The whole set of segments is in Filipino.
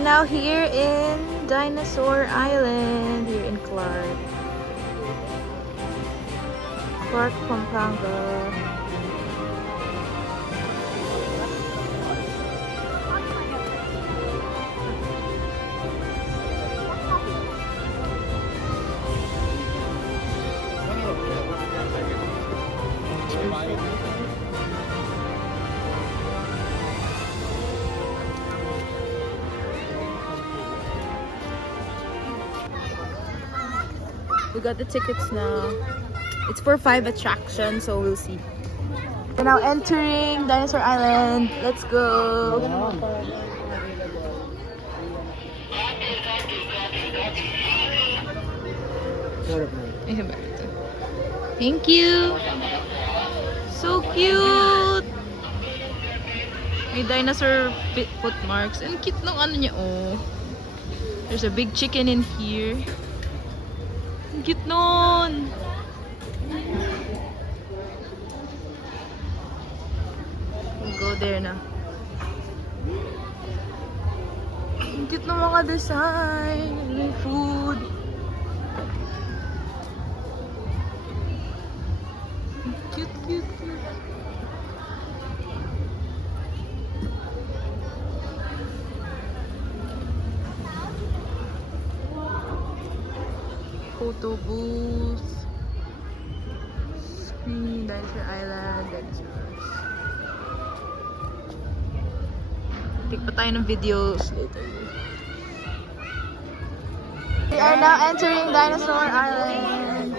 We're now here in Dinosaur Island, here in Clark. Clark, Pampanga. We got the tickets now. It's for 5 attractions, so we'll see. We're now entering Dinosaur Island. Let's go. Thank you. So cute. May dinosaur footmarks. And cute nung ano niya, oh. There's a big chicken in here. Ang cute nun! We'll go there na. Ang cute ng mga design. May food. Cute, cute, cute. Photo booth, screen, Dinosaur Island, dinosaurs. Take pa tayo ng videos later. We are now entering Dinosaur Island.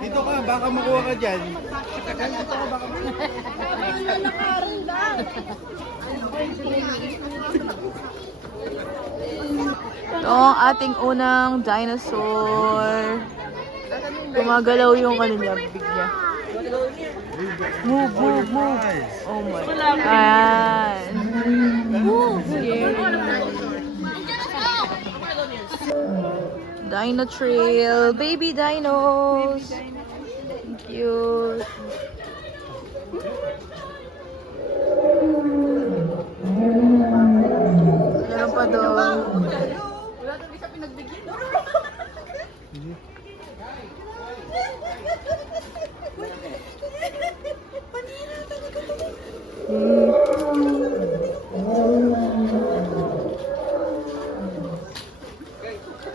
Dito ka, baka makuha ka dyan. Dito ka, baka makuha ka. Ito ang ating unang dinosaur. Gumagalaw yung ano niya, big niya. Move, move, move. Oh my God. Ayan. Dino Trail. Baby dinos. Cute. Meron pa doon.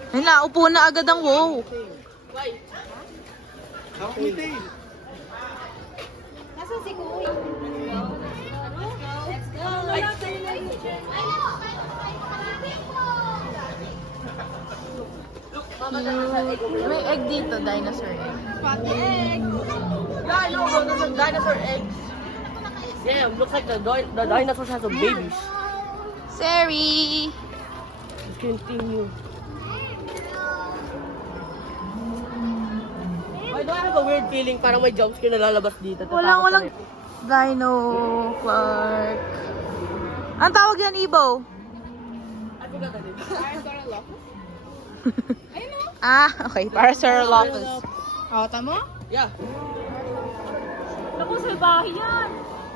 Ay, naupo na agad ang wow. Nasaan si Kuya? Let's go! May egg dito, dinosaur egg. Egg! Yeah, I know about those dinosaur eggs. Yeah, looks like the dinosaurs have some babies. Sari! Let's continue. Why do I have a weird feeling parang may jumpscare na lalabas dito? Walang Dino Clark. Ang tawag yan, Ibo? I forgot the name. Ah, okay. Parasaurolophus. Oh, tama? Yeah. Naku, sa bahay yan.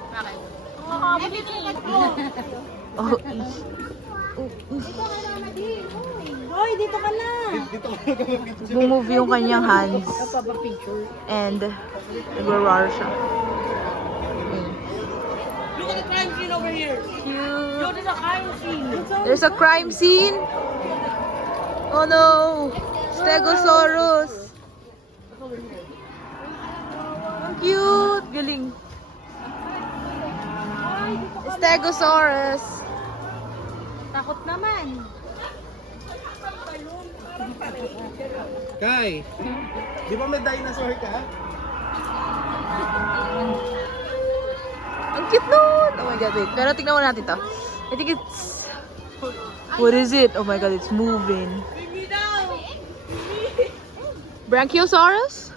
Bakit? Ang makakabili Oh, Dito ka na, Madi. Hoy, dito ka na. move yung kanyang hands. Picture. And nag-roar siya. Look at the crime scene over here. Cute. Yo, there's a crime scene. There's a crime scene. Oh no! Stegosaurus. Ang cute. Galing. Stegosaurus. Takot naman. Kai, di ba may dinosaur ka? Ang cute nun! Oh my God, wait. Pero tignan mo natin to. I think it's... What is it? Oh my God, it's moving. Brachiosaurus?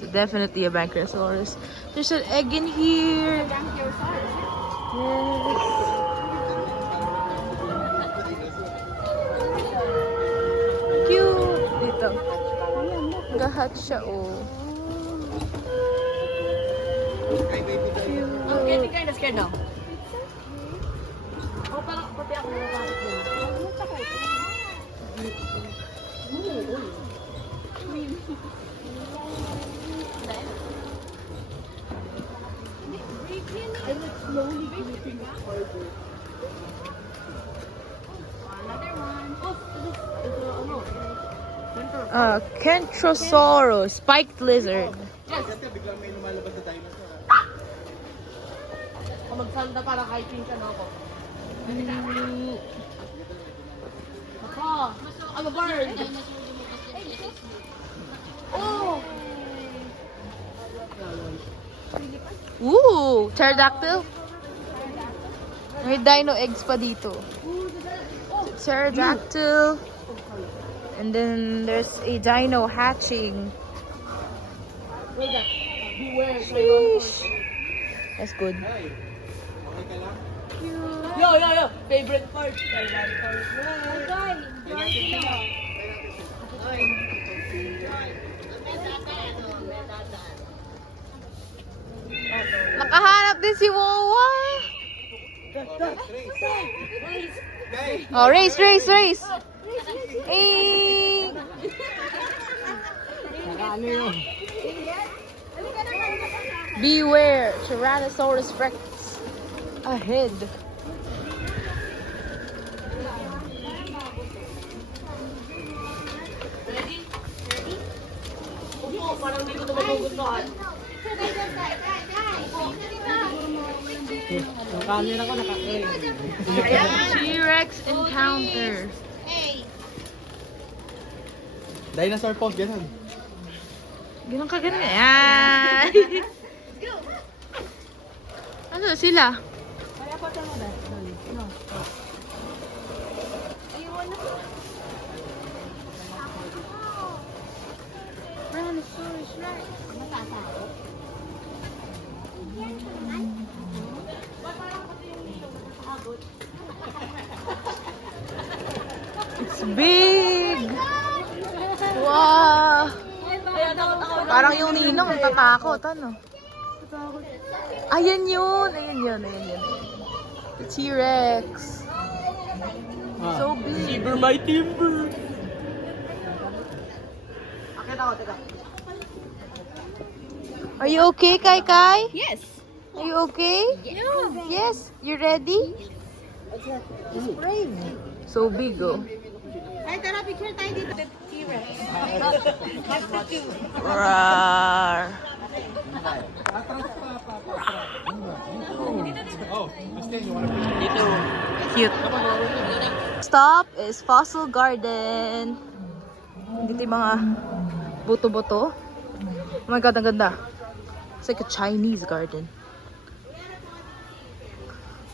So definitely a Brachiosaurus. There's an egg in here. Yes. Cute! Dito. Gahat siya, oh. I'm getting kind of scared now. Kentrosaurus, spiked lizard. Kasi biglang may lumalabas na dinosaur. Kung magsanda para kahit pinsan ako. Ako! I'm a bird! Oh! Ooh, pterodactyl. May dino eggs pa dito. Pterodactyl. And then there's a dino hatching. Sheesh. That's good. Hey, okay ka lang? Yo! Favorite part. Nakahanap din si Wawa. Guys, Oh, race. Eh. Beware, Tyrannosaurus Rex ahead. Upo, parang hindi ko ito magugustuhan. ang camera ko naka-crane. T-Rex encounter. Dinosaur pose, ganun. Ganun ka ganun. Ayan. Ano sila? It's big! Wow! Parang yung ninong tatakot, ano? Ayan yun! The T-Rex. So big. Timber my timber! Are you okay, Kai? Yes. Are you okay? Yes. You ready? He's brave. So big, oh. Ay, tara, picture tayo dito. T-Rex. Rawr. Oh, Justin, you wanna picture? Cute. Stop is Fossil Garden. Dito yung mga buto-buto. Oh my God, ang ganda. It's like a Chinese garden.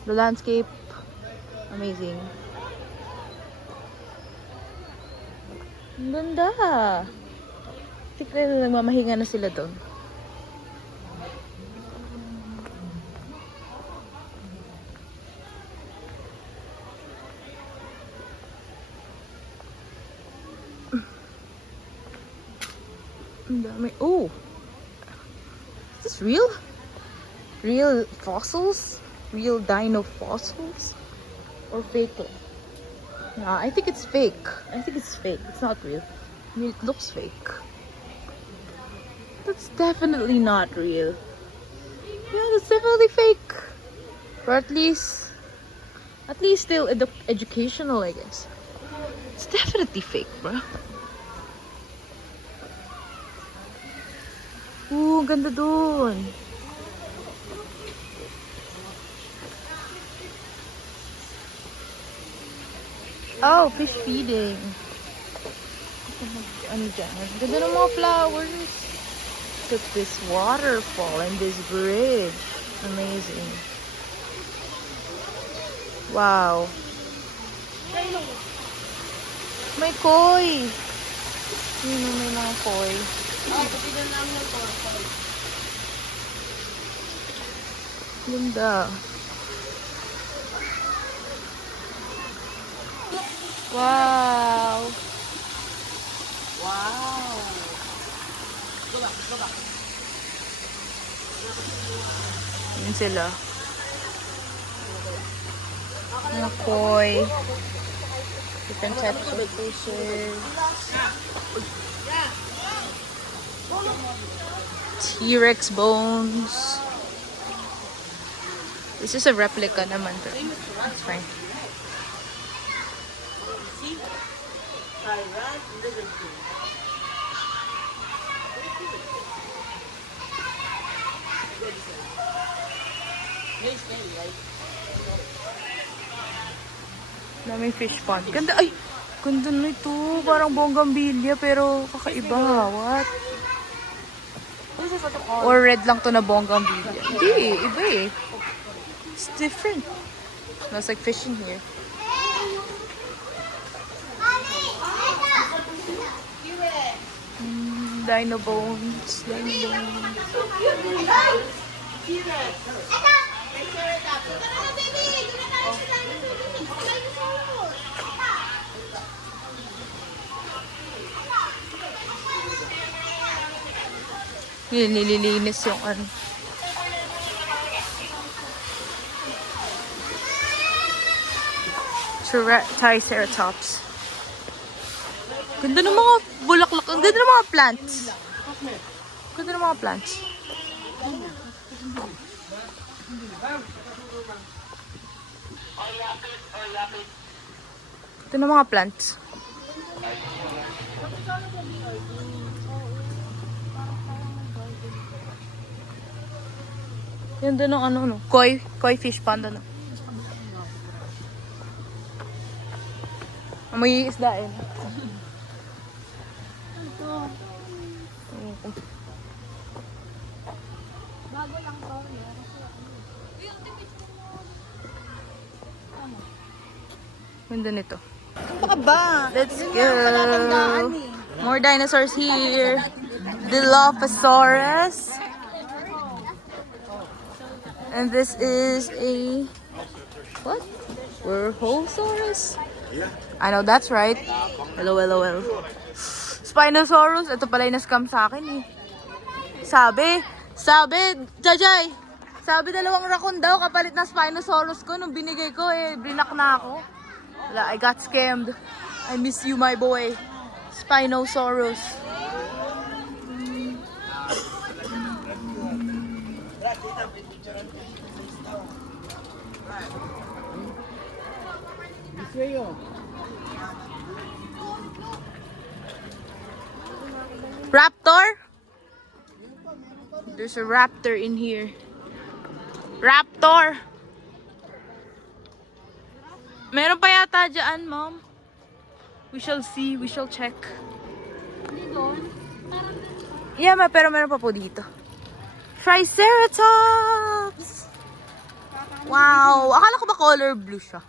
The landscape, amazing. Ang ganda. Tignan na mamahinga na sila doon. Ang dami. Oh! Is this real? Real fossils? Real dino fossils? Or fake? Nah, I think it's fake. It's not real. I mean, it looks fake. That's definitely not real. Yeah, that's definitely fake. Or at least still educational, I guess. It's definitely fake, bro. Ooh, ganda dun. Oh, fish feeding. Ano dyan? Ganda ng mga flowers. Look at this waterfall and this bridge. Amazing. Wow. May koi. May mga koi. Ganda. Wow. Yun sila. Mga koi. Different types of fishes. T-Rex bones. This is a replica naman. But it's fine. Daming fish pond. Ganda. Ay! Ganda na ito. Parang bonggambilya pero kakaiba. What? Or red lang to na bonggambilya. Hindi. Iba eh. It's different. Smells like fish in here. Dino bones. Dino bones. Nililinis yung ano. Triceratops. Ganda ng mga bulaklak. Ang ganda ng mga plants. Ganda ng mga plants. Ito ng mga plants. Yan doon ng ano, no? Koi fish pond, ano? May isda eh. Bago lang to. Ganda nito. Baka ba? Let's go. More dinosaurs here. Dilophosaurus. And this is a what? Werewolfsaurus? I know that's right. Hello, hello, hello. Spinosaurus. Ito pala yung na-scam sa akin eh. Sabi, Jajay, sabi 2 raccoon daw kapalit na Spinosaurus ko. Nung binigay ko eh, blinak na ako. Wala, I got scammed. I miss you, my boy. Spinosaurus. Raptor? There's a raptor in here. Raptor! Meron pa yata dyan, Mom. We shall see. We shall check. Yeah, pero meron pa po dito. Triceratops! Wow! Akala ko ba color blue siya?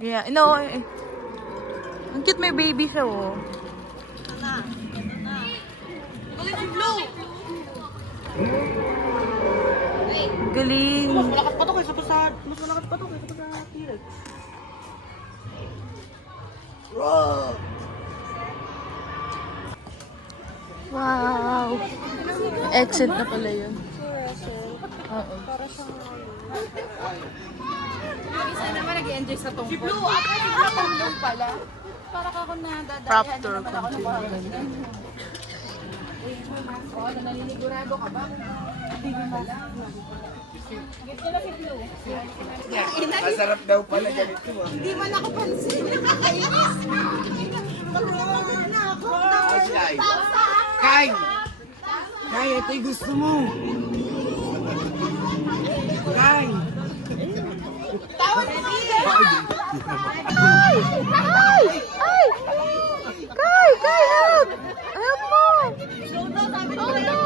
Yeah, no. Ang cute, may baby siya, oh. Galing. Mas malakas pa to kaysa pa sa T-Rex. Wow. Exit na pala yun. Oo. Yung isa naman nag-enjoy sa tungkol. Si Blue, ako yung natulong pala. Para ako na dadaya. Raptor continue. Oo, naninigurado ka ba? Hindi mo pala. Get ko na si Blue. Masarap daw pala ganito. Hindi man ako pansin. Nakakainis. Magpapagod na ako. Kain! Kain, ito yung gusto mo. Kain! Tawag mo dito. Ay! Ay! Ay! Kai! Kai! Help! Help mo! Oh no! Oh no!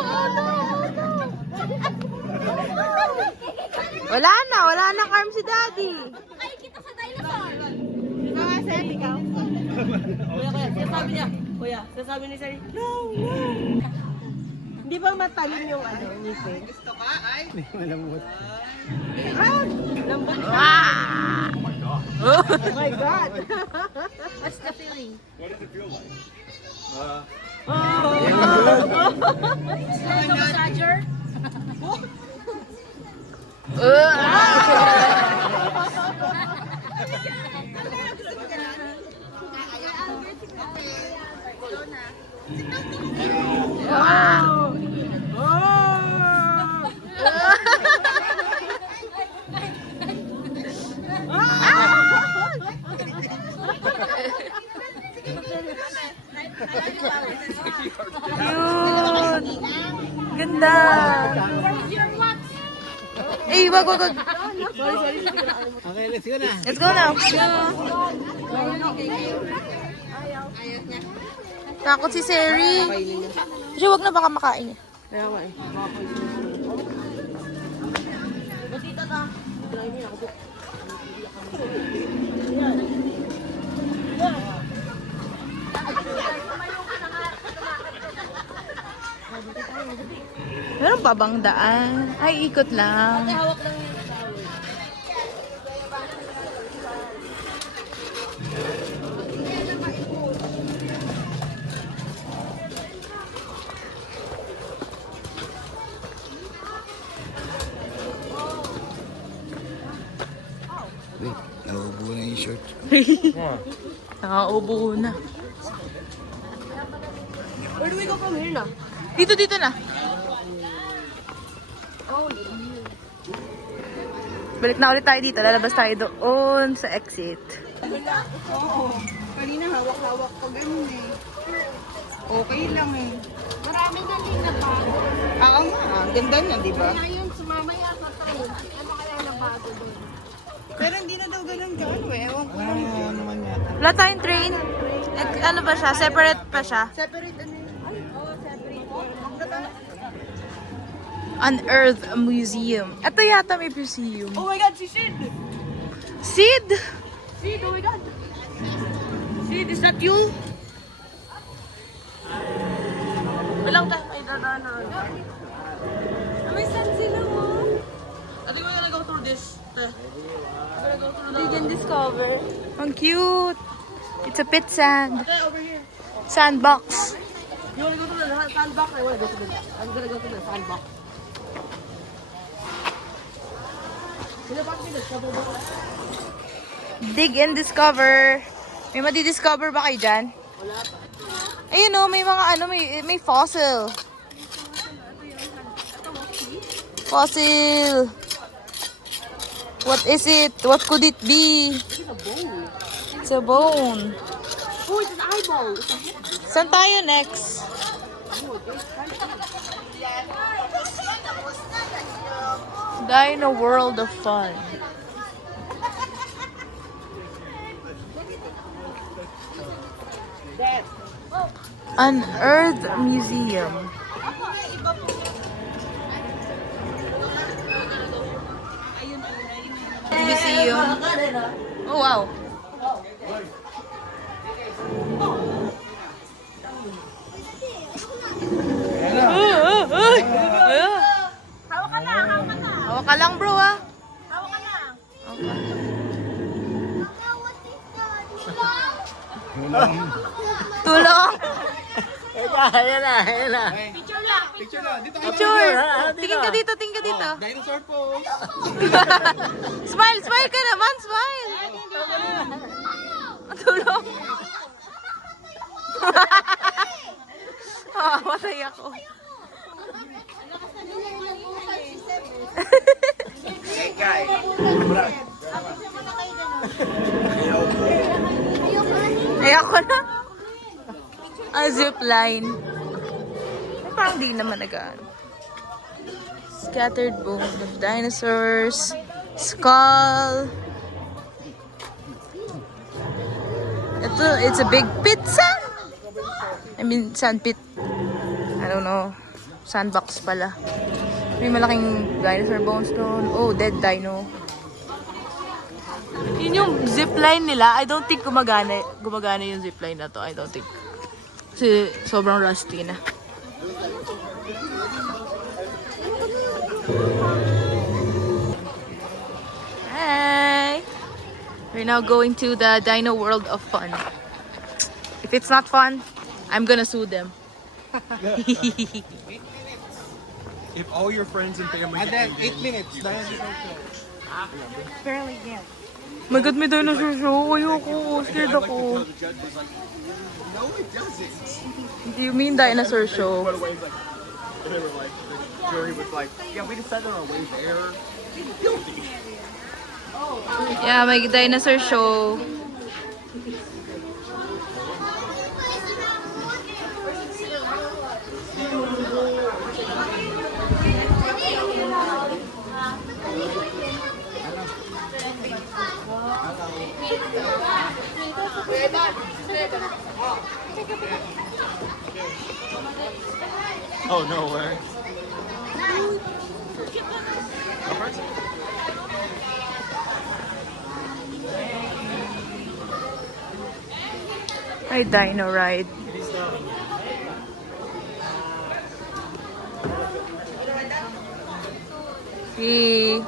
Wala na arm si Daddy. Ay, kita sa dinosaur. Kuya, sinasabi niya. Kuya, sinasabi ni Sir, no. Hindi ba matalin yung ano, ngipin? Gusto ka, ay? Malamot. Lambot. Ah! Oh my God. What's the feeling? Like a massager? ganda. Eh, wag. Okay, let's go na. Let's go now. Takot si Seri. Kasi wag na baka makain niya. Kaya nga eh. Batita ka. Try mo ako. Meron pa bang daan? Ay, ikot lang. Hawak lang yung tao. Wait, nauubo na yung short. Nakaubo na. Where do we go from here na? Dito na. Balik na ulit tayo dito. Lalabas tayo doon sa exit. Oo. Kanina hawak-hawak ko ganun eh. Okay lang eh. Marami na din na bago. Oo nga, ang ganda niya, di ba? Ngayon, sumamaya sa train. Ano kaya na bago doon? Pero hindi na daw ganun gano'n eh. Ewan ko lang. Ano naman yata? Wala tayong train. Ano ba siya? Separate pa siya? Separate ano yun? Ay, oo, separate. Unearth Museum. Ito yata may museum. Oh my God, si Sid! Sid! Sid, oh my God! Sid, is that you? Walang tayo may dadaanan. May sand sila mo. I think we're gonna go through this. We're gonna go through the... You can discover. Ang cute. It's a pit sand. Okay, over here. Sandbox. You wanna go to the sandbox? I wanna go to the... I'm gonna go to the sandbox. Sino ba kasi nagsabi ba? Dig and discover. May madi-discover ba kayo dyan? Wala pa. Ayun o, may mga ano, may fossil. Fossil. What is it? What could it be? It's a bone. It's a bone. Oh, it's an eyeball. It's a head. Saan tayo next? Dino World of Fun. Unearth Museum. Museum. Oh, wow. Hawak ka lang, hawak ka lang. Hawak ka lang, bro, ah. Hawak ka lang. Tulong. Ayan na. Picture lang. Picture na. Dito ka. Picture. Tingin ka dito, tingin ka dito. Dinosaur pose. Smile, smile ka naman, smile. Tulong. Matay ako. Ayoko na. Zipline. Parang di naman nagaan. Scattered bones of dinosaurs. Skull. It's a big pit sand. I mean, sand pit. I don't know. Sandbox pala. May malaking dinosaur bones doon. Oh, dead dino. Yun yung zipline nila. I don't think gumagana yung zipline na to. I don't think. Kasi sobrang rusty na. Hi! We're now going to the Dino World of Fun. If it's not fun, I'm gonna sue them. If all your friends and family And then 8 minutes. Dinosaur show. Barely yet. My God, may dinosaur show. Ayoko. Scared ako. the judge was like, no, it doesn't. Do you mean dinosaur show? Right away, he's like, and they were like, the jury was like, yeah, we decided on our way there. Guilty. Yeah, may dinosaur show. Oh, no way. Ay, dino ride. See?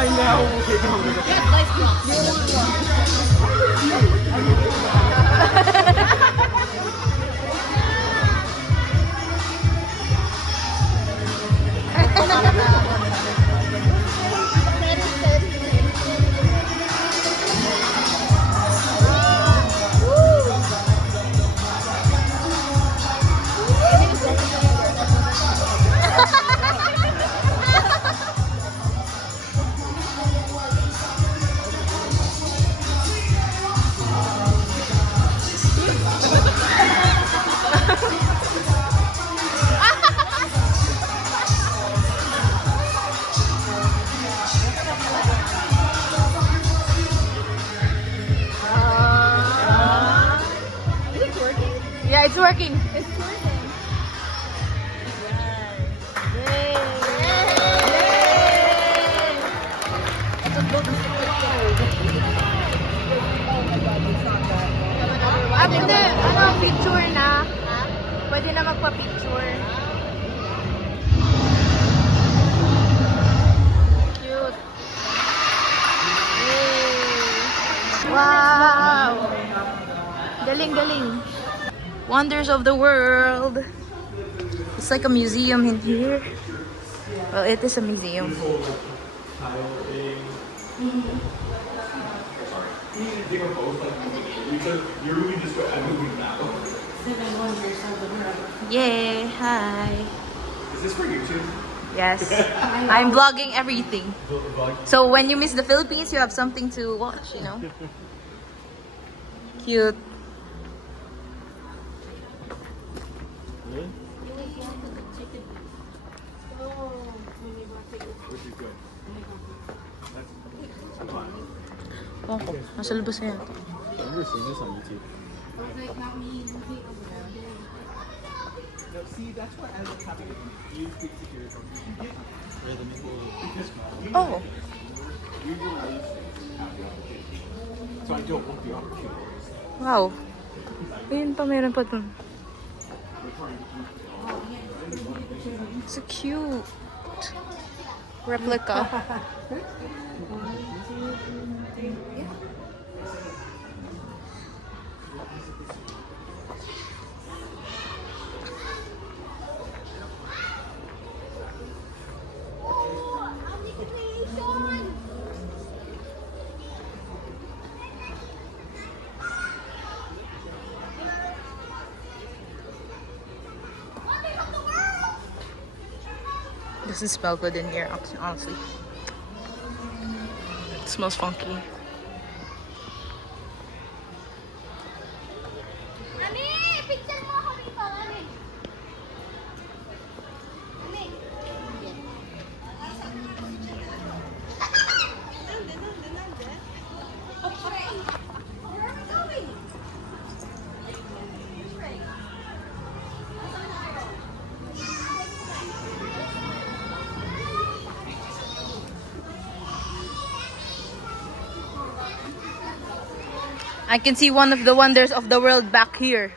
I know. Okay, come on. Yes, nice block. It's working. At hindi, picture na. Pwede na magpa-picture. Cute. Yay. Wow! Galing, galing. Wonders of the world. It's like a museum in here. Well, it is a museum. Yay, hi. Is this for YouTube? Yes. I'm vlogging everything. So when you miss the Philippines, you have something to watch, you know? Cute. Oh, nasa labas na yan. I've never seen this on YouTube. No, see, that's what ends up happening. You speak to your rhythm Oh. So I don't want the opportunities. Wow. Ayun pa, meron pa dun. So cute. Replica. Doesn't smell good in here, honestly. It smells funky. Mami, picture mo ako dito, Mami. Mami. I can see one of the wonders of the world back here.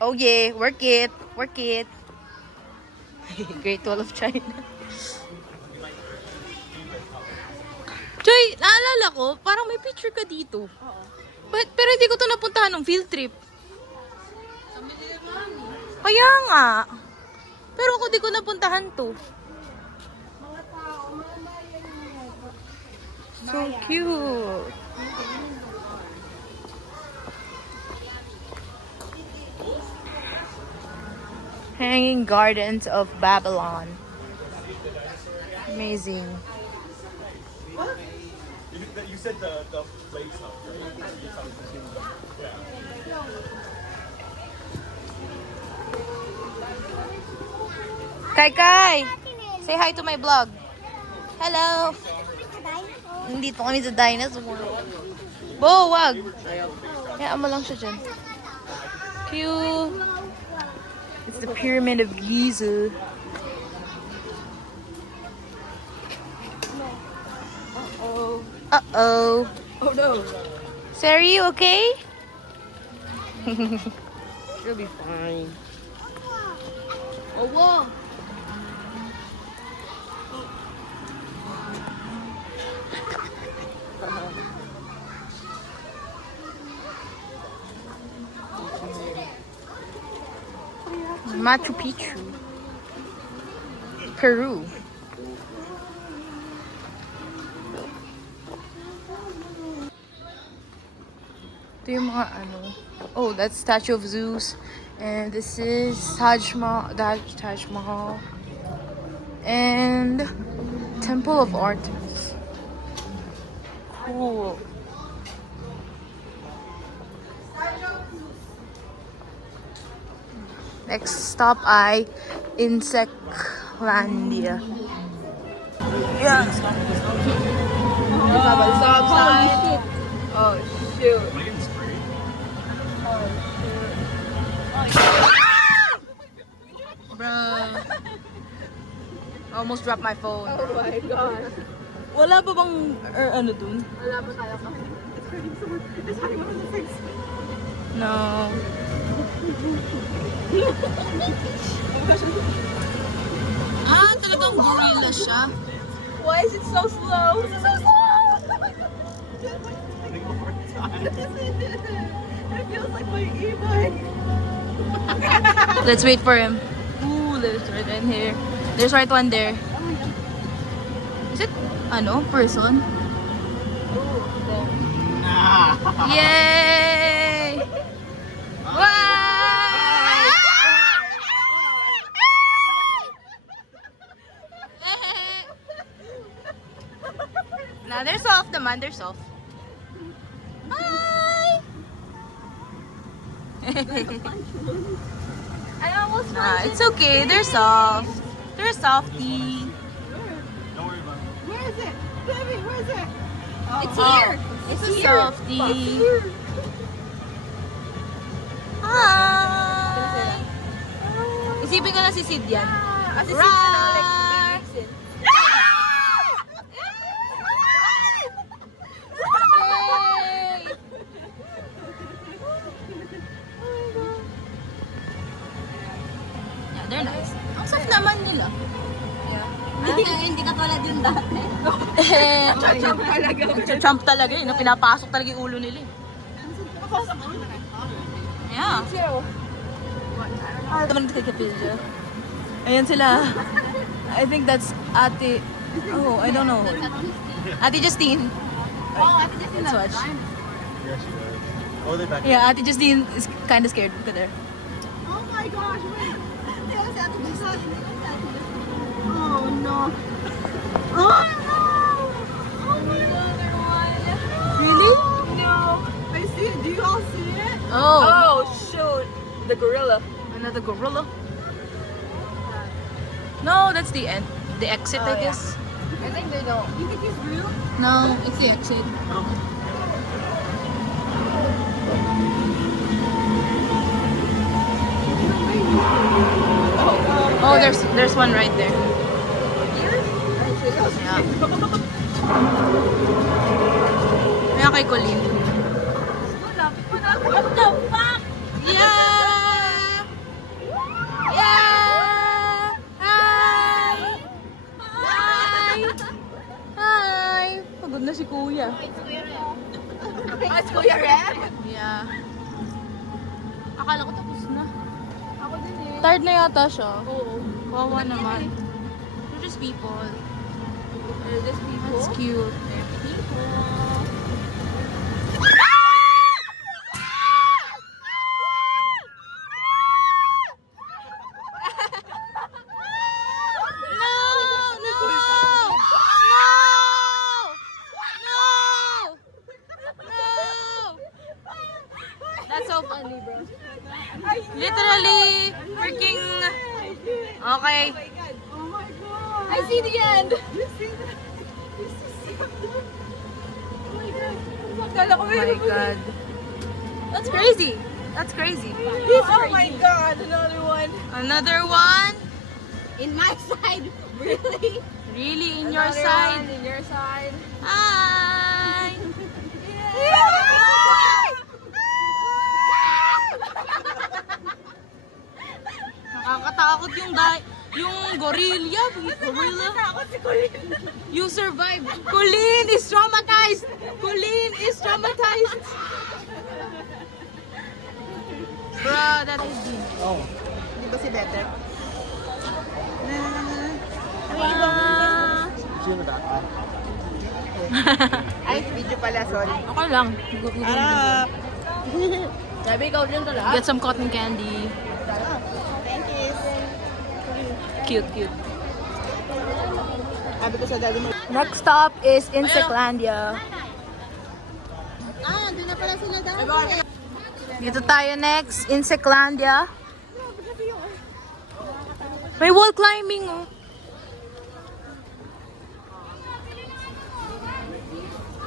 Oh yeah, work it, work it. Great Wall of China. Joy, naalala ko, parang may picture ka dito. Pero hindi ko to napuntahan ng field trip. Kaya nga. Pero ako di ko napuntahan to. So cute. Hanging Gardens of Babylon. Amazing. You said the place up, right? Kai Kai! Say hi to my vlog. Hello! Nandito kami sa dinosaur. Bo, wag! Hayaan mo lang siya dyan. Cute! It's the Pyramid of Giza. Uh-oh. Oh no. Sarah, you okay? She'll be fine. Oh, whoa. Machu Picchu. Peru. Ito yung mga ano. Oh, that's Statue of Zeus. And this is Taj Mahal. And Temple of Artemis. Cool. Next stop ay Insectlandia. Yeah. Stop sign. Oh, shoot. Am I getting sprayed? Oh, shoot. Almost dropped my phone. Oh my God. Wala ba bang, ano dun? Wala ba tayo ka? No. Talagang gorilla siya. Why is it so slow? This is so slow! It feels like my e-bike. Let's wait for him. Ooh, there's right in here. There's right one there. Is it, person? Yay! Wow! Now they're soft, the man, they're soft. Hi! I almost It's okay, they're soft. They're softy. Don't worry about it. Where is it? Baby, where is it? It's here. It's a softy. Hi! Isipin ko na si Sid yan. As Right! Yay! Yeah, they're nice. Ang soft naman nila. Hindi ka tulad yung dati. Trump talaga yun. Pinapasok talaga yung ulo nila. Yeah. Naman nagkakapilya. Ayan sila. I think that's Ate... Oh, I don't know. Ate Justine. Oh, Ate Justine Let's watch. Yeah, she does. Oh, they're back. Yeah, Ate Justine is kind of scared. Look at her. Oh my gosh, wait. There's Ate Justine. Oh no. Oh no! Oh my god. Really? No. I see it. Do you all see it? Oh. shoot. The gorilla. Another gorilla. No, that's the end. The exit, I guess. I think they don't. You think it's real? No, it's the exit. Oh, there's one right there. Yeah. Kaya kay Colleen. What the fuck? Yeah! Yeah! Hi! Hi! Hi! Pagod na si Kuya. It's Kuya Red? Yeah. Akala ko tapos na. Ako din eh. Tired na yata siya. Oo. Kawawa naman. They're just people. They're just people. That's cute. That's so funny, bro. Literally, freaking... Okay. Oh my god. I see the end. You see that? This is so good. Oh my god. Akala ko Oh my god. That's crazy. That's crazy. Oh my god, another one. Another one? In my side. Really? Really in your Another side? one in your side. Hi! Nakakatakot yung gorilla. Gorilla. You survived. Colleen is traumatized. Colleen is traumatized. Bro, that is deep. Oh. Di ba si Better? Is she in the bathroom? Ay, video pala, sorry. Okay lang. Harap. Sabi ikaw din to lahat. Get some cotton candy. Thank you. Cute, cute. Sabi ko sa daddy mo. Next stop is Insectlandia. Ah, doon na pala sila daddy. Dito tayo next, Insectlandia. May wall climbing, oh.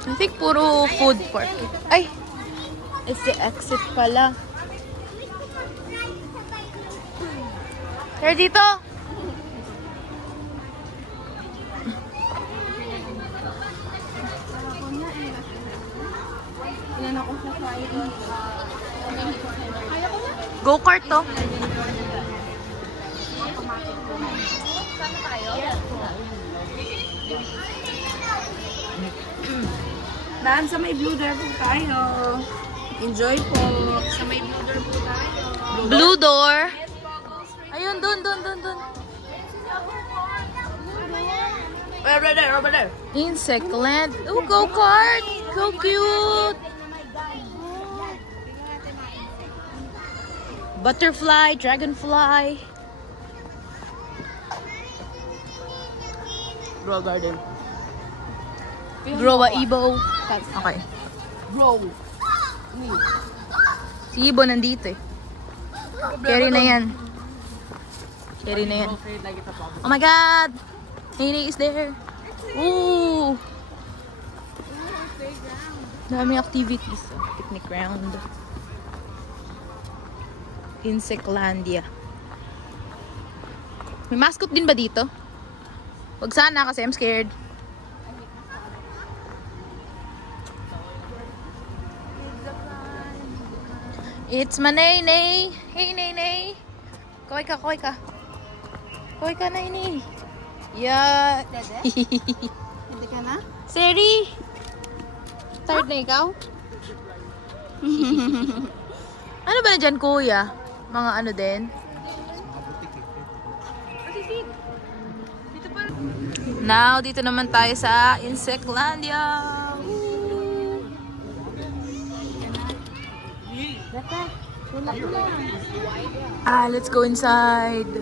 I think puro food park. Ay! It's the exit pala. Tara dito! Yan ako sa Friday. Kaya ko na. Go-kart to. Saan tayo? Daan sa may blue there po tayo. Enjoy po. Sa may blooder po tayo. Blue door. Ayun, dun. Over there, over there. Insect land. Oh, go-kart. So cute. Butterfly, dragonfly. Grow garden. Grow a Ibo. Okay. Grow. Si Ibo nandito eh. Carry na yan. Carry na yan. Oh my God! Nene is there. Ooh! Dami activities. Picnic ground. Insectlandia. May mascot din ba dito? Wag sana kasi I'm scared. It's my Nene. Hey Nene. Kaway ka. Kaway ka Nene. Yeah. Hindi ka na? Seri. Tired na ikaw? Ano ba na dyan, kuya? Mga ano din? Now, dito naman tayo sa Insectlandia. Let's go inside.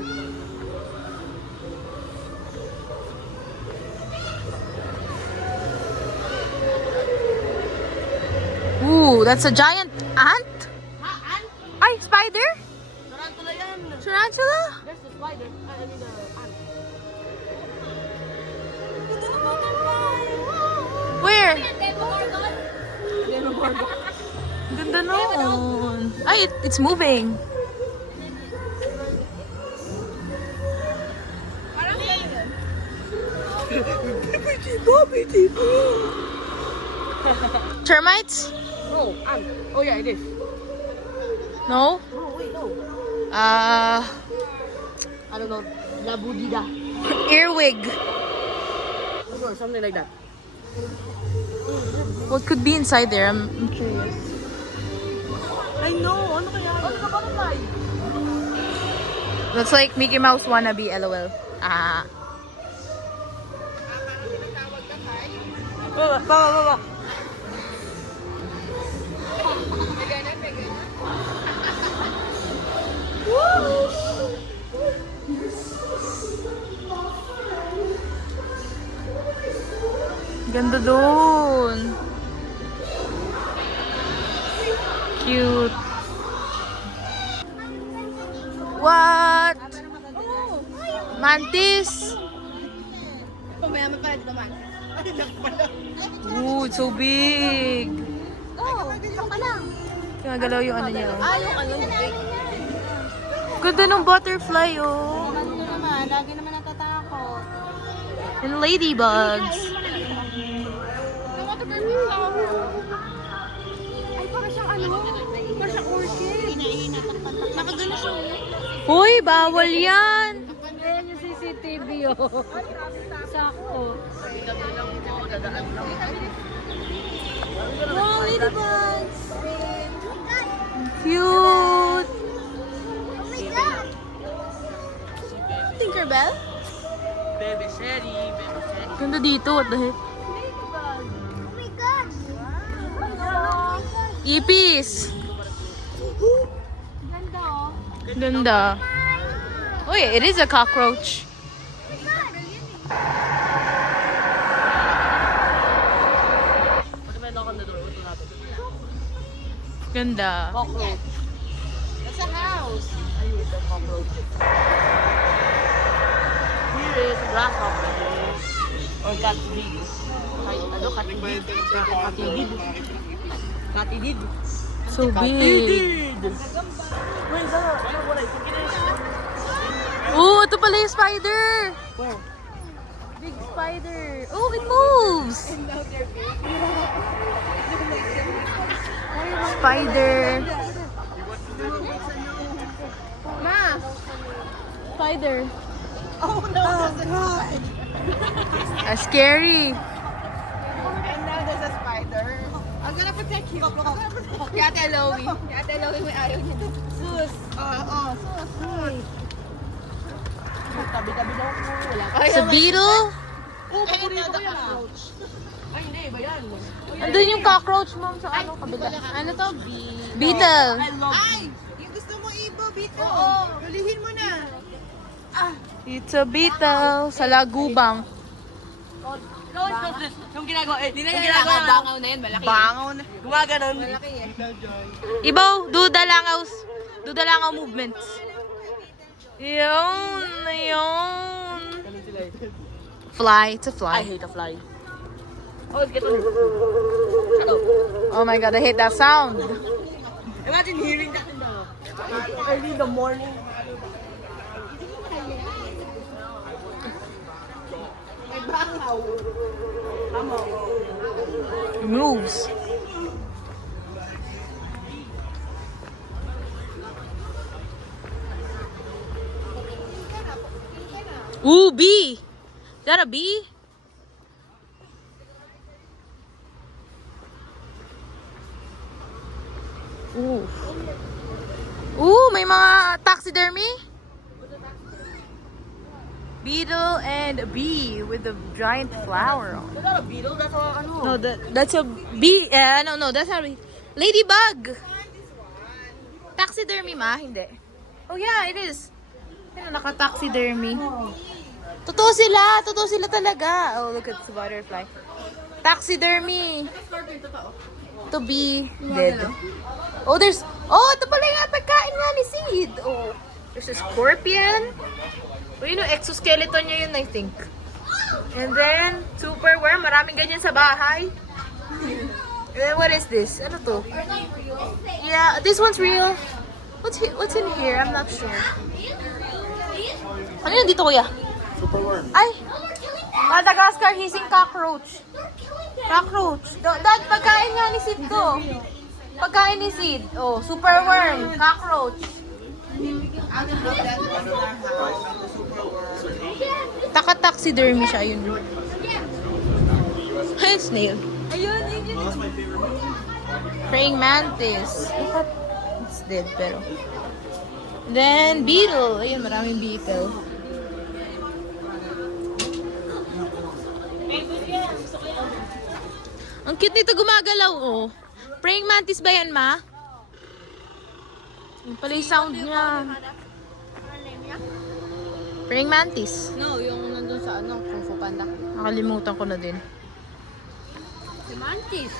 Ooh, that's a giant ant? Ay, spider? Tarantula yan. Tarantula? There's the spider. I mean the ant. Where? Ganda noon. Ay, it's moving. Termites? No, ant. Oh yeah, it is. No? No, wait, no. Uh, I don't know. Labudida. earwig. Or something like that. What could be inside there? I'm curious. I know. Ano kaya? Ano ka butterfly? Looks like Mickey Mouse wannabe, LOL. Ah. Baba. Ganda doon. Cute. What? Mantis? Pumaya pala dito man. Ooh, it's so big. Oh, ito ka lang. Gumagalaw yung ano niya. Yung ano, yung big. Ganda ng butterfly, oh. Ano naman, lagi naman natatakot. And ladybugs. Ay, para siyang ano? Para siyang orchid. Nakagano siya. Hoy, bawal yan. Ayan yung CCTV, oh. Sakto. Wow, ladybugs! Cute. Tinkerbell? Baby Sherry, baby Sherry. Ganda dito, what the heck? Ipis. Ganda, oh. Ganda. Oh yeah, it is a cockroach. Ganda. Cockroach. That's a house. Ayun, the cockroach. Here is grasshopper. Or catbig. Ano, catbig? Catidid. Catidid. So big. Catidid! Wait, Zara, ano wala? Oh, ito pala yung spider. Where? Big spider. Oh, it moves. Spider. Spider. Oh no! Oh God! Scary. And now there's a spider. I'm gonna protect you. Kaya Ate Eloy. Kaya Ate Eloy may ayaw niya. Sus. Sus. Tabi-tabi daw ko. Wala. It's a beetle. Oh, paborito ko yan. Ay, hindi. Iba yan. Andun yung cockroach, mom, sa ano, kabila. Ano to? Beetle. Ay! Yung gusto mo ibo, Bito. Oo. Hulihin mo na. It's a beetle. Sa lagubang. Yung ginagawa, yung ginagawa bangaw na yun, malaki. Bangaw na. Gumaganon. Malaki eh. Ibaw, do the langaw movements. Yun. Fly, it's a fly. I hate a fly. Oh my god, I hate that sound. Imagine hearing that in the early in the morning. May bangaw. It moves. Ooh, bee. Is that a bee? Ooh. Ooh, may mga taxidermy? Beetle and a bee with a giant flower on. Is that a beetle? That's a, ano? No, that's a bee. No, that's not a ladybug. Taxidermy ma, hindi. Oh yeah, it is. Ano, naka-taxidermy. Totoo sila talaga. Oh, look at the butterfly. Taxidermy. To be dead. Oh, ito pala yung pagkain nga ni Sid. Oh, there's a scorpion. Oh, yun yung exoskeleton niya yun, I think. And then, super worm. Maraming ganyan sa bahay. And then, what is this? Ano to? Yeah, this one's real. What's in here? I'm not sure. Ano yun dito, kuya? Ay! Madagascar hissing cockroach. Cockroach. Dad, pagkain nga ni Sid to. Pagkain ni Sid. Oh, super worm. Cockroach. Taka-taxidermy siya, yun. Ay, snail. Ayun, yun. Praying mantis. It's dead, pero. Then, beetle. Ayun, maraming beetle. Ang cute nito gumagalaw, oh. Praying mantis ba yan, ma? Yung pala yung sound niya. Praying mantis. No, yung nandun sa ano, Kung Fu Panda. Nakalimutan ko na din. Si Mantis.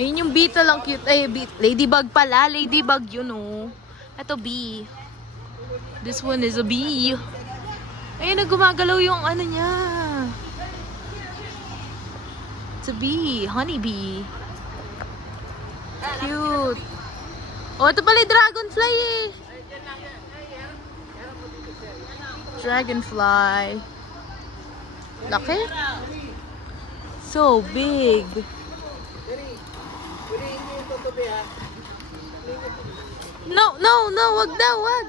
Ayun yung beetle, ang cute. Ay, ladybug pala. Ladybug yun, oh. Ito, bee. This one is a bee. Ayun, gumagalaw yung ano niya. It's a bee. Honey bee. Cute. Oh, ito pala yung dragonfly eh. Dragonfly. Laki. So big. No, wag daw, wag.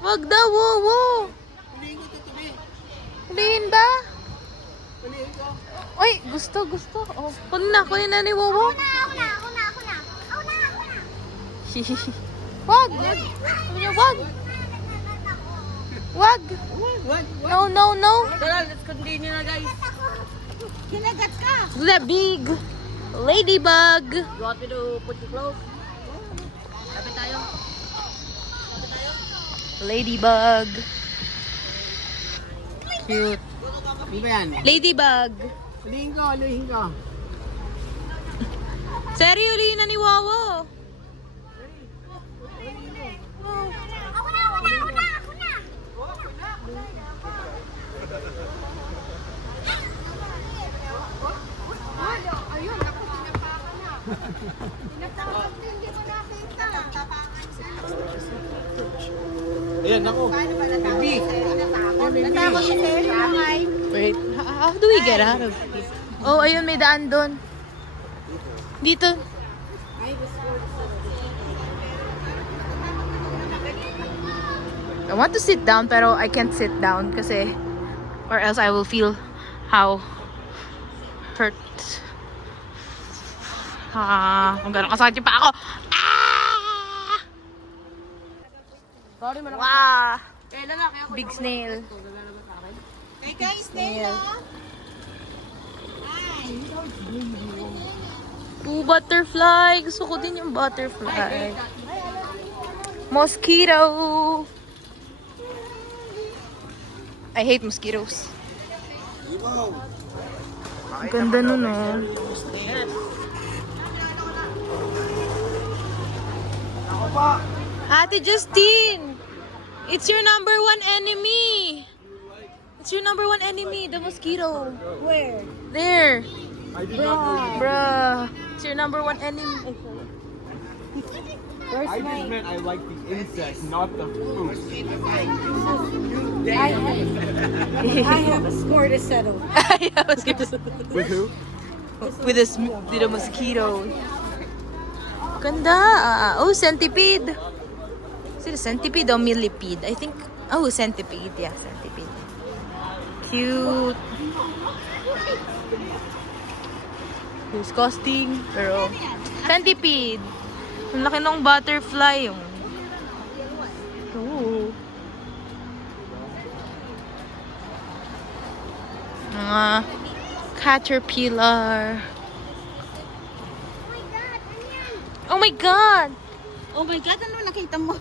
Wag daw, wo. Hulihin ba? Uy, gusto. Oh, kunin na ni Wowo. Ako na. Wag. Sabi niya, wag. Wag. No. Tara, let's continue na, guys. Kinagat ka. The big ladybug. You want me to put you close? Lapit tayo. Ladybug. Cute. Ano ba yan? Ladybug. Hulihin ko. Seri, ulihin na ni Wawo. Ako na. Ayun, ako tinapakan na. Tinapakan din, hindi ko nakita. Ayan, ako. Paano ba natakot? Natakot si Sarah. Wait, how do we get out of here? Oh, ayun, may daan doon. Dito. Ay, gusto. I want to sit down pero I can't sit down kasi or else I will feel how hurt. Kung gano'n kasakit yung pa ako. Wow! Big snail. Hey guys, Stella. Ooh, butterfly. Gusto ko din yung butterfly. Mosquito. I hate mosquitoes. Ang ganda nun, oh. Ate Justine! It's your number one enemy! It's your number one enemy, the mosquito. Where? There! Bruh. It's your number one enemy. Where's I my... just meant I like the insect, not the food. I have a score to settle. Yeah, mosquito. With who? With the mosquito. Ganda. Oh, centipede. Is it a centipede or millipede? I think. Oh, centipede. Yeah, centipede. Cute. Disgusting. Pero, centipede. Ang laki ng butterfly yung. Ooh. Mga caterpillar. Oh my God! Oh my God, ano nakita mo?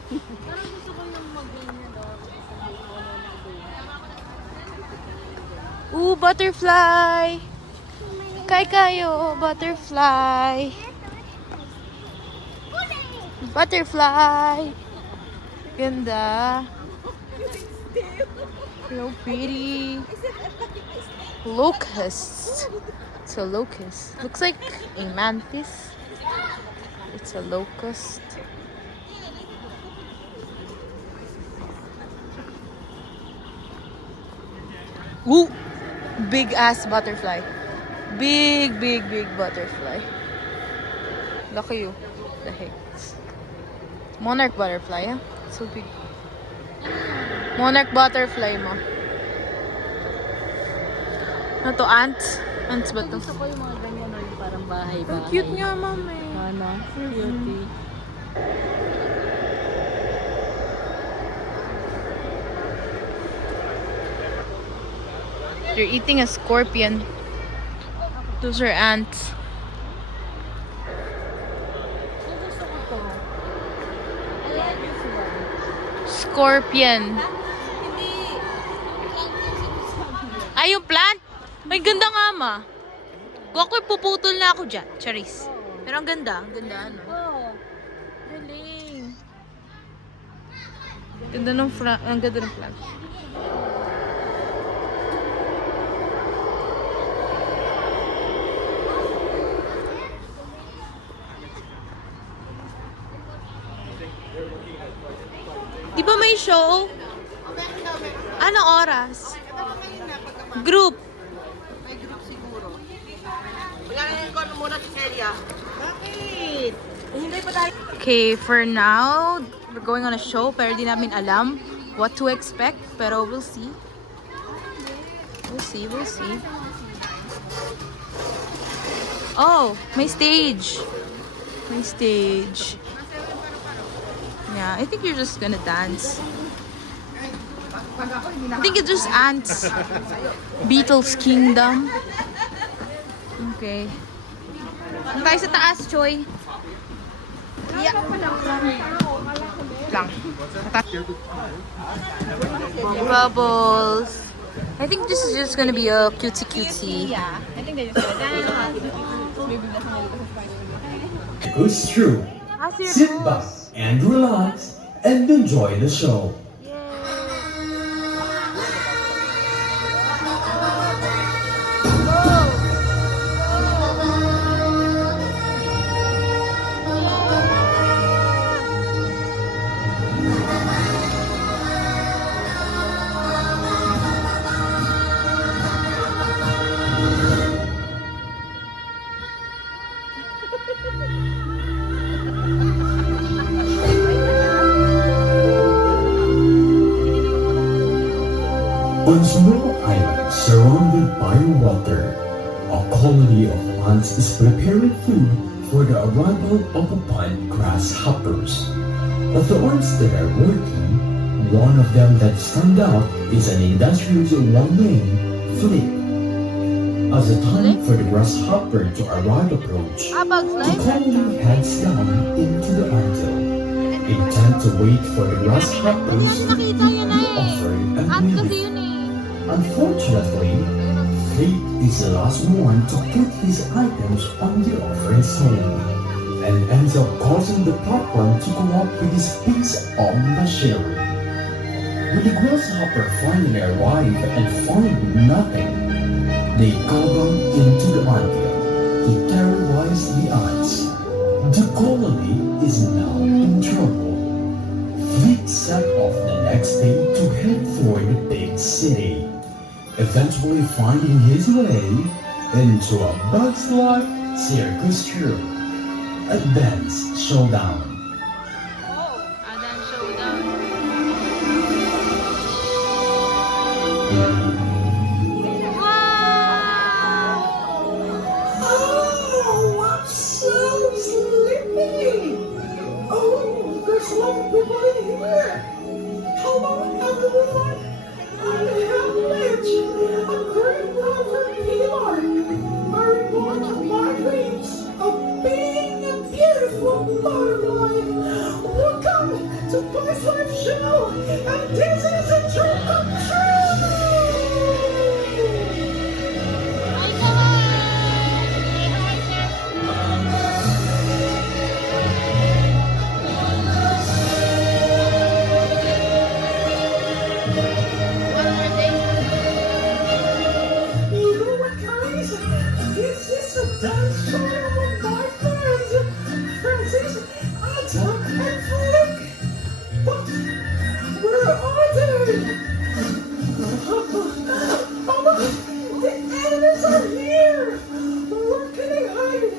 Ooh, butterfly! Kayo, butterfly! Butterfly! Ganda! So pretty! Locust! It's a locust. Looks like a mantis. It's a locust. Ooh! Big ass butterfly. Big butterfly. Laki you. The heck. Monarch butterfly, yeah? So big. Monarch butterfly mo. Ano to? Ants? Ants ba to? Gusto ko yung mga ganyan o yung parang bahay. Ang cute nga, mama. Ano? Cutie. You're eating a scorpion. Those are ants. Gusto ko to. Scorpion. Ay, yung plant? Ay, ganda nga, ma. Kung ako'y puputol na ako dyan. Charis. Pero ang ganda. Ang ganda, ano? Oh. Galing. Ang ganda ng plant. Di ba may show? Anong oras? Group. May group siguro. Wala na yung kono muna si Celia. Bakit? Hindi pa tayo. Okay, for now, we're going on a show pero di namin alam what to expect. Pero we'll see. We'll see. Oh, may stage. May stage. Yeah, I think you're just gonna dance. I think it's just ants. Beatles Kingdom. Okay. Ano tayo sa taas, Choy? Yeah. Lang. Bubbles. I think this is just gonna be a cutesy. Yeah. I think they just go down. Maybe that's not It's true. Sit back and relax and enjoy the show. On a small island surrounded by water, a colony of ants is preparing food for the arrival of a pine grasshoppers. Of the ants that are working, one of them that stand out is an industrious one named Flip. As the time for the grasshopper to arrive approach, the colony heads down into the anthill, intent to wait for the grasshoppers to offer a meal. Unfortunately, Flip is the last one to put his items on the offering stone, and ends up causing the platform to go up with his piece of machinery. When the grasshopper finally arrive and find nothing, they go down into the anthill to terrorize the ants. The colony is now in trouble. Flip set off the next day to head for the big city, eventually finding his way into a Bugs Life circus troupe. Advanced Showdown. Adan Showdown. Oh, I'm so sleepy. Oh, there's a lot of people in here. Hello, everyone. I'm Hamlet, a great prophet healer. I report on my dreams of being a beautiful butterfly. Welcome to Bugs Life Show, and this is a dream come true. You know what, guys? This is a dance show with my friends, Francis, Atta, and Flick. But where are they? Oh, the enemies are here. Where can they hide?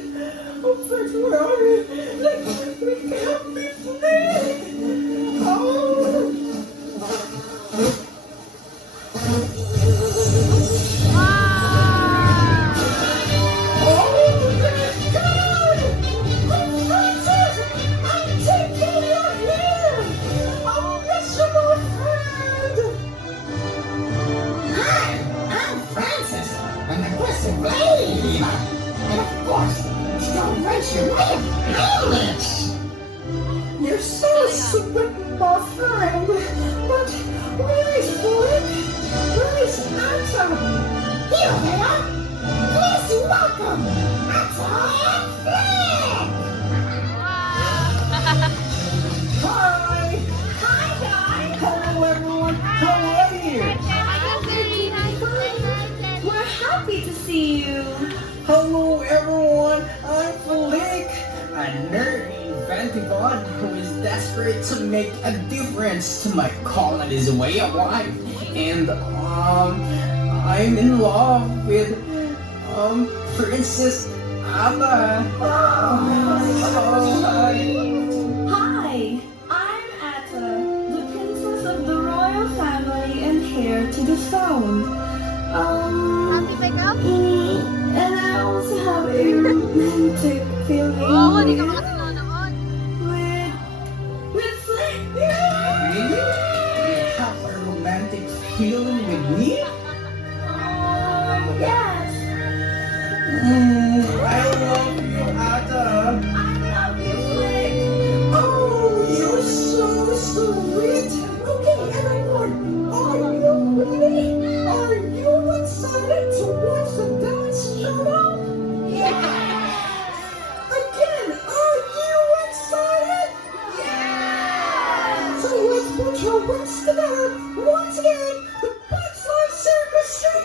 Oh, Flick, where are you? We can't be fleeing. Oh. You're so sweet, my friend. But where is Flick? Where is Atta? Here they are. Please welcome Atta and Flick. Hi. Hi, guys. Hello, everyone. How are you? We're happy to see you. Hello everyone, I'm Flick, a nerdy, inventive one who is desperate to make a difference to my colony's way of life. And I'm in love with Princess Atta. Hi, I'm Atta, the princess of the royal family and heir to the throne. And I also have a romantic feeling with Flick. Really? You have a romantic feeling with me? Yes, I love you, Atta. I love you, Flick. Oh, you're so sweet. Okay, everyone, are you ready? Are you excited to watch the dance showdown? Again, are you excited? So let's put your wits together once again. The Bugs Life Circus Show.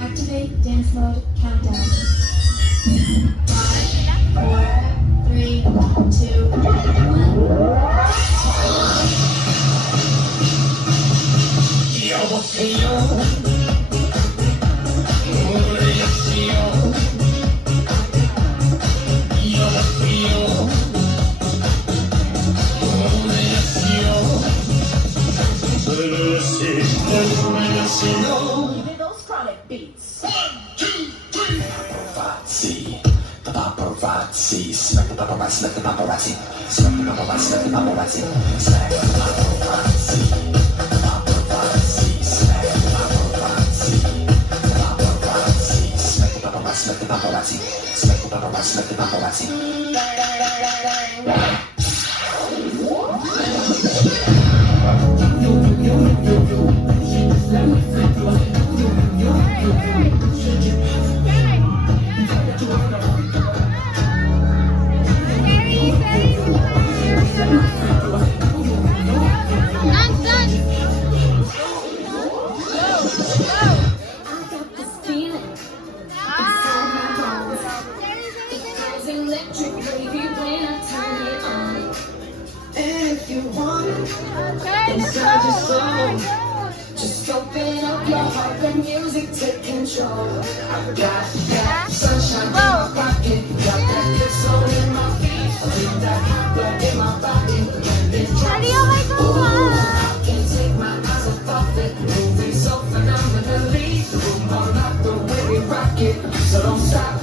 Activate dance mode countdown. 5, 4, 3, 2, よ those chronic beats. Paparazzi, the paparazzi, smack the paparazzi, smack the paparazzi, smack the paparazzi, smack the paparazzi, smack the paparazzi, the paparazzi, smack the paparazzi, the paparazzi, smack the paparazzi, smack the paparazzi, smack the paparazzi, smack the paparazzi. Just open up your heart, the music take control. I've got sunshine in my pocket, got that good soul in my feet, I feel that blood in my body. I can't take my eyes off it, moving so phenomenally. The room all up the way we rock it, so don't stop.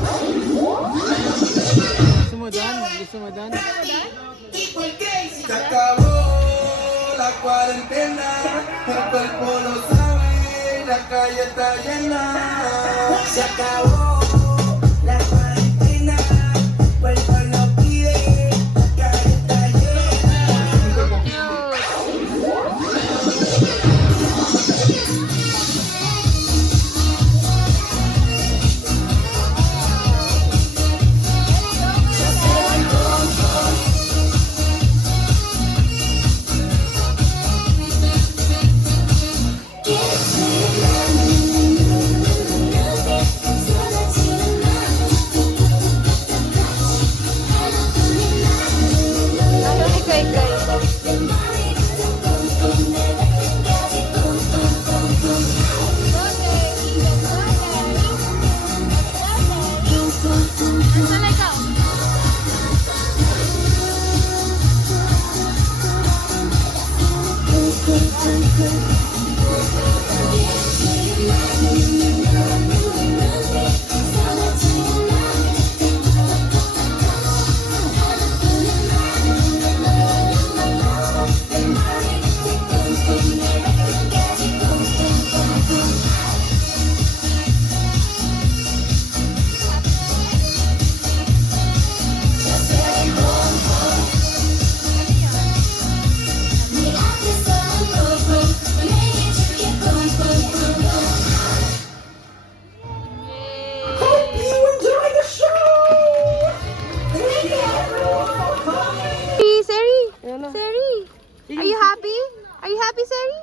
Gusto mo dan? Gusto mo dan? Se acabó la cuarentena, el cuerpo lo sabe, la calle está llena. Se acabó la cuarentena, el cuerpo lo pide, la calle está llena. Are you happy? Are you happy, Sari?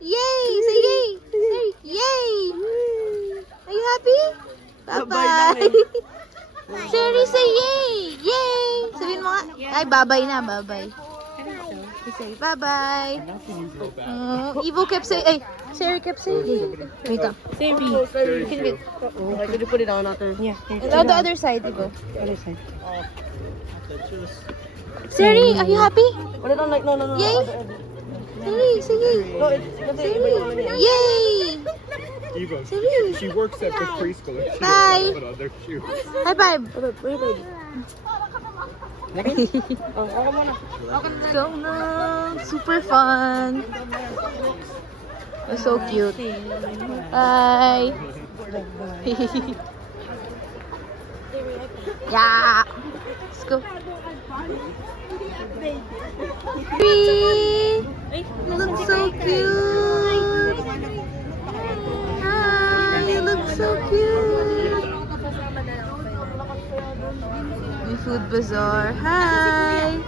Yay! Say yay! Sari, yay! Are you happy? Bye-bye! Sari, say yay! Yay! Sabihin mo nga. Ay, babay na, babay. Say bye-bye. Evo kept saying, ay, Sari kept saying, wait lang. Sari, can you Could you put it on after? Yeah. on the other side, Evo. Sari, are you happy? Put it on like, no. Yay! Sari, say yay! No, it's Sari, yay! Eva, Sari. she works at the preschool. She Bye. doesn't put on their shoes. High five! Ako muna. So na, super fun. Oh, so cute. Bye. Yeah. Let's go. Tree. You look so cute. Hi, you look so cute. The food bazaar. Hi.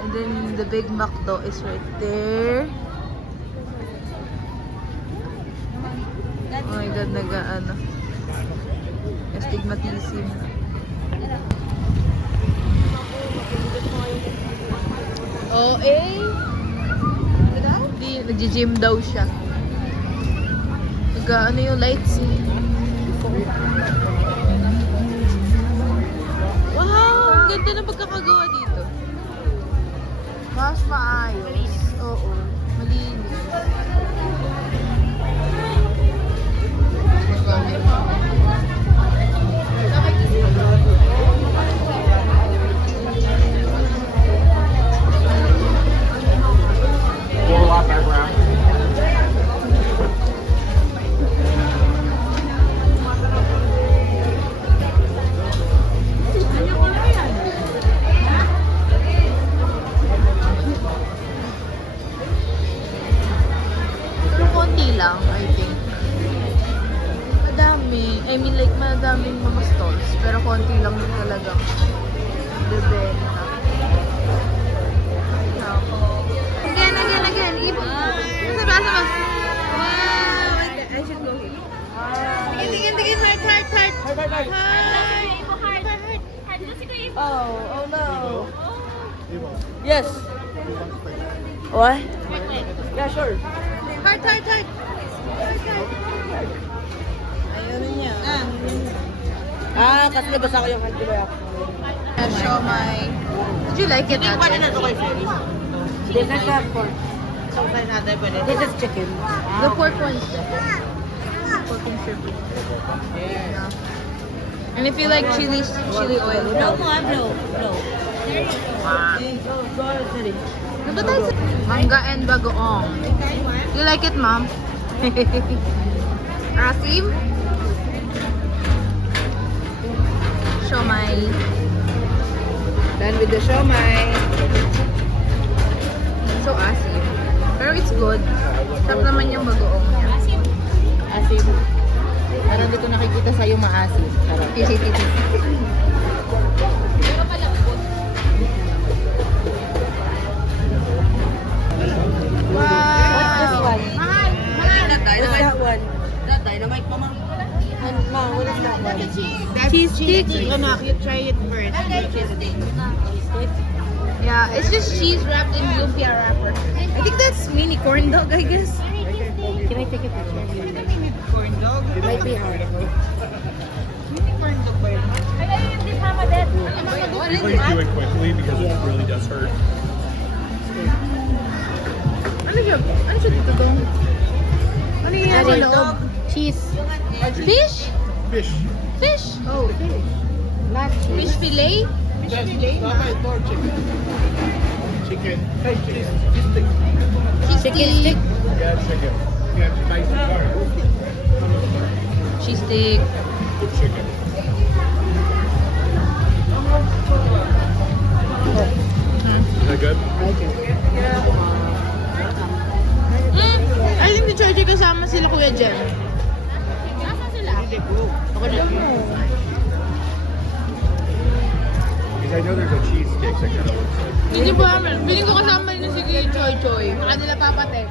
And then the big McDo is right there. Oh my God, nag-ano. Astigmatism. Oh, eh. Hindi, nag-gym daw siya. Nag-ano yung lights eh. Wow! Ang ganda ng pagkakagawa dito. Mas maayos. Oo. Malinis. Roll off background. Pero konti lang, I think. Madami. I mean, like, madaming mga stalls. Pero konti lang yung talagang bebenta. Again. Sama. Wow! I should go here. Tingin. Heart. Oh no. Yes. What? Yeah, sure. Heart. Ayun niya. Kasi nabasa ko yung kanto ba? Siomai. Did you like it? This is a pork. This is chicken. The pork one is better. Pork and shrimp. Yeah. And if you like chili oil, no. Mangga and bagoong. You like it, mom? Rasim? Siomai. Done with the siomai. So asim. Pero it's good. Sarap naman yung bagoong niya. Asim. Parang hindi ko nakikita sa'yo maasim. Sarap. What's this one? What's that one? That dynamite, mama. Ma, what is that one? Cheese stick. You try it first. Yeah, it's just cheese wrapped in lumpia wrapper. I think that's mini corn dog, I guess. Can I take a picture of you? Corn dog. It might be hard. Corn dog ba yun? Please do it quickly because it really does hurt. Ano siya dito dong? Ano yung nasa loob? Cheese. Fish? Fish. Fish? Oh, fish. Not cheese. Fish fillet? Chicken. Hey, cheese. Cheese Chicken stick. stick. Yeah, chicken. Yeah, nice and hard. Cheese stick. Good chicken. Is that good? I think the Choy kasama sila Kuya Jem. Because I know there's a cheese stick that kind of looks like. Hindi ba? Piling ko kasama rin si Choy. Sa kanila papate.